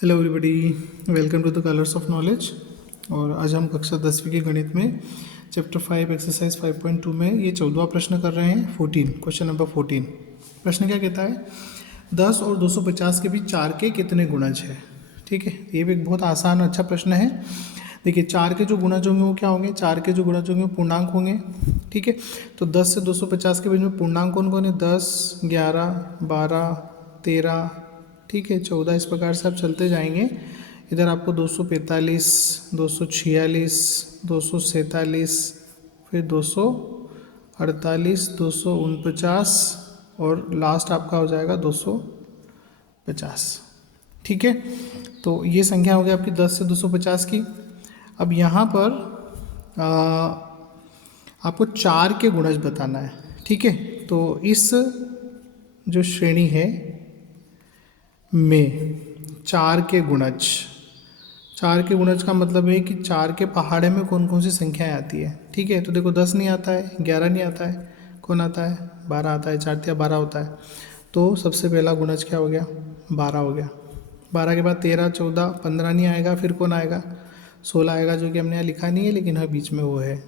Hello everybody, welcome to the colours of knowledge. और आज हम कक्षा 10वीं के गणित में चैप्टर 5 एक्सरसाइज 5.2 में ये 14वां प्रश्न कर रहे हैं। 14 क्वेश्चन नंबर 14। प्रश्न क्या कहता है, 10 और 250 के बीच 4 के कितने गुणज है। ठीक है, ये भी एक बहुत आसान अच्छा प्रश्न है। देखिए, 4 के जो गुणज होंगे वो क्या होंगे, 4 के जो गुणज होंगे वो पूर्णांक होंगे। ठीक है, तो 10 से 250 के बीच में पूर्णांक कौन कौन है, 10, 11, 12, 13, ठीक है, 14। इस प्रकार से आप चलते जाएंगे। इधर आपको 245, 246, 247, फिर 248, 249 और लास्ट आपका हो जाएगा 250। ठीक है, तो ये संख्या हो गई आपकी 10 से 250 की। अब यहाँ पर आपको 4 के गुणज बताना है। ठीक है, तो इस जो श्रेणी है में 4 के गुणज, 4 के गुणज का मतलब है कि 4 के पहाड़े में कौन कौन सी संख्याएं आती है। ठीक है, तो देखो 10 नहीं आता है, 11 नहीं आता है, कौन आता है, 12 आता है, 4 या 12 होता है। तो सबसे पहला गुणज क्या हो गया, 12 हो गया। 12 के बाद 13, 14, 15 नहीं आएगा, फिर कौन आएगा, 16 आएगा, जो कि हमने यहाँ लिखा नहीं है लेकिन हाँ बीच में वो है।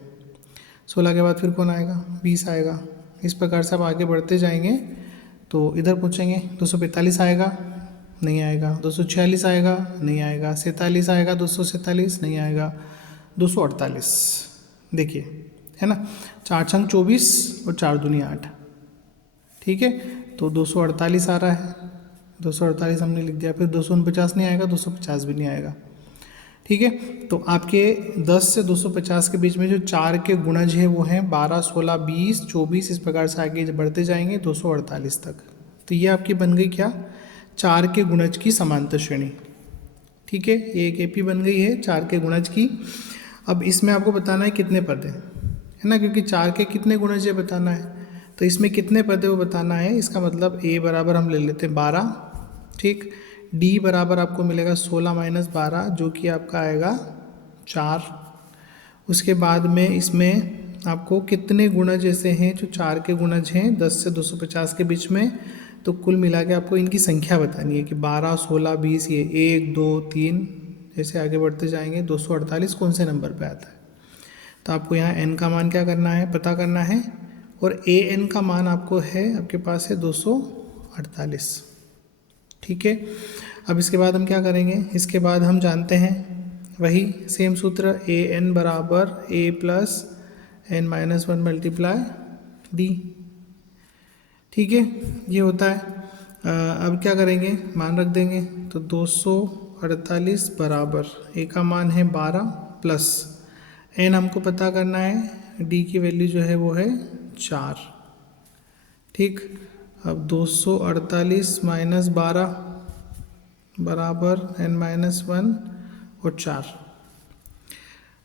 16 के बाद फिर कौन आएगा, 20 आएगा। इस प्रकार से आप आगे बढ़ते जाएंगे। तो इधर पूछेंगे 245 आएगा, नहीं आएगा, 246 आएगा, नहीं आएगा, 47 आएगा, 247 नहीं आएगा, 248। देखिए, है ना, 4 छंग 24 और 4 दूनी 8। ठीक है, तो 248 आ रहा है, 248 हमने लिख दिया। फिर 249 नहीं आएगा, 250 भी नहीं आएगा। ठीक है, तो आपके 10 से 250 के बीच में जो 4 के गुणज है वो हैं 12, 16, 20, 24। इस प्रकार से आगे बढ़ते जाएंगे 248 तक। तो ये आपकी बन गई क्या, 4 के गुणज की समांतर श्रेणी। ठीक है, ये एक एपी बन गई है 4 के गुणज की। अब इसमें आपको बताना है कितने पद हैं, है ना, क्योंकि 4 के कितने गुणज है बताना है। तो इसमें कितने पद है वो बताना है। इसका मतलब ए बराबर हम ले लेते हैं 12। ठीक, डी बराबर आपको मिलेगा 16 माइनस 12, जो कि आपका आएगा 4। उसके बाद में इसमें आपको कितने गुणज ऐसे हैं जो 4 के गुणज हैं 10 से 250 के बीच में। तो कुल मिला के आपको इनकी संख्या बतानी है कि 12, 16, 20, ये 1, 2, 3, जैसे आगे बढ़ते जाएंगे 248 कौन से नंबर पे आता है। तो आपको यहाँ n का मान क्या करना है, पता करना है। और ए एन का मान आपको है, आपके पास है 248। ठीक है, अब इसके बाद हम क्या करेंगे, इसके बाद हम जानते हैं वही सेम सूत्र, ए एन बराबर a plus n minus 1 multiply d. ठीक है, ये होता है। अब क्या करेंगे, मान रख देंगे। तो 248 बराबर ए का मान है 12 प्लस एन हमको पता करना है, डी की वैल्यू जो है वो है 4। ठीक, अब 248 माइनस 12 बराबर एन माइनस 1 और 4।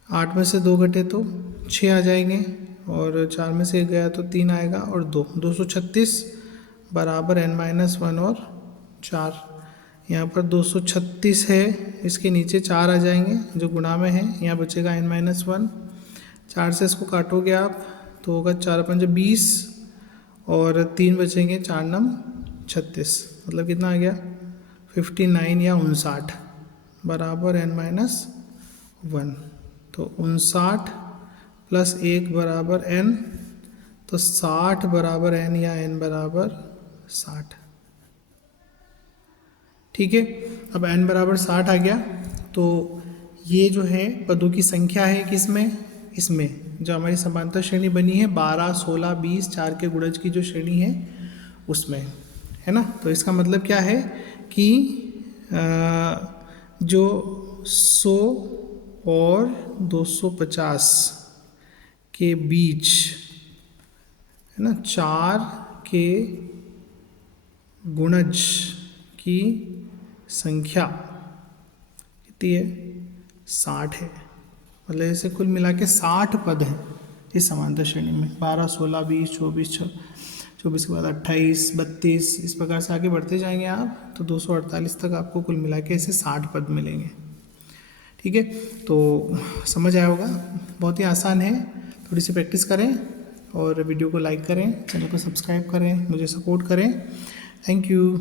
8 में से 2 घटे तो 6 आ जाएंगे, और 4 में से 1 गया तो 3 आएगा, और 236 बराबर एन माइनस 1 और 4। यहाँ पर 236 है, इसके नीचे 4 आ जाएंगे जो गुणा में है, यहाँ बचेगा एन माइनस 1। 4 से इसको काटोगे आप तो होगा 4 5 20, और 3 बचेंगे, 4 9 36, मतलब कितना आ गया 59 या 59 बराबर एन माइनस 1। तो 59 प्लस 1 बराबर n, तो 60 बराबर n या n बराबर 60। ठीक है, अब n बराबर 60 आ गया। तो ये जो है पदों की संख्या है किसमें, इसमें जो हमारी समांतर श्रेणी बनी है 12, 16, 20, 4 के गुणज की जो श्रेणी है उसमें, है ना। तो इसका मतलब क्या है कि जो 100 और 250 के बीच, है ना, 4 के गुणज की संख्या कितनी है, 60 है। मतलब ऐसे कुल मिला के 60 पद हैं इस समांतर श्रेणी में। 12, 16, 20, 24, 24 के बाद 28, 32, इस प्रकार से आगे बढ़ते जाएंगे आप तो 248 तक आपको कुल मिला के ऐसे 60 पद मिलेंगे। ठीक है, तो समझ आया होगा, बहुत ही आसान है। थोड़ी सी प्रैक्टिस करें और वीडियो को लाइक करें, चैनल को सब्सक्राइब करें, मुझे सपोर्ट करें। Thank you.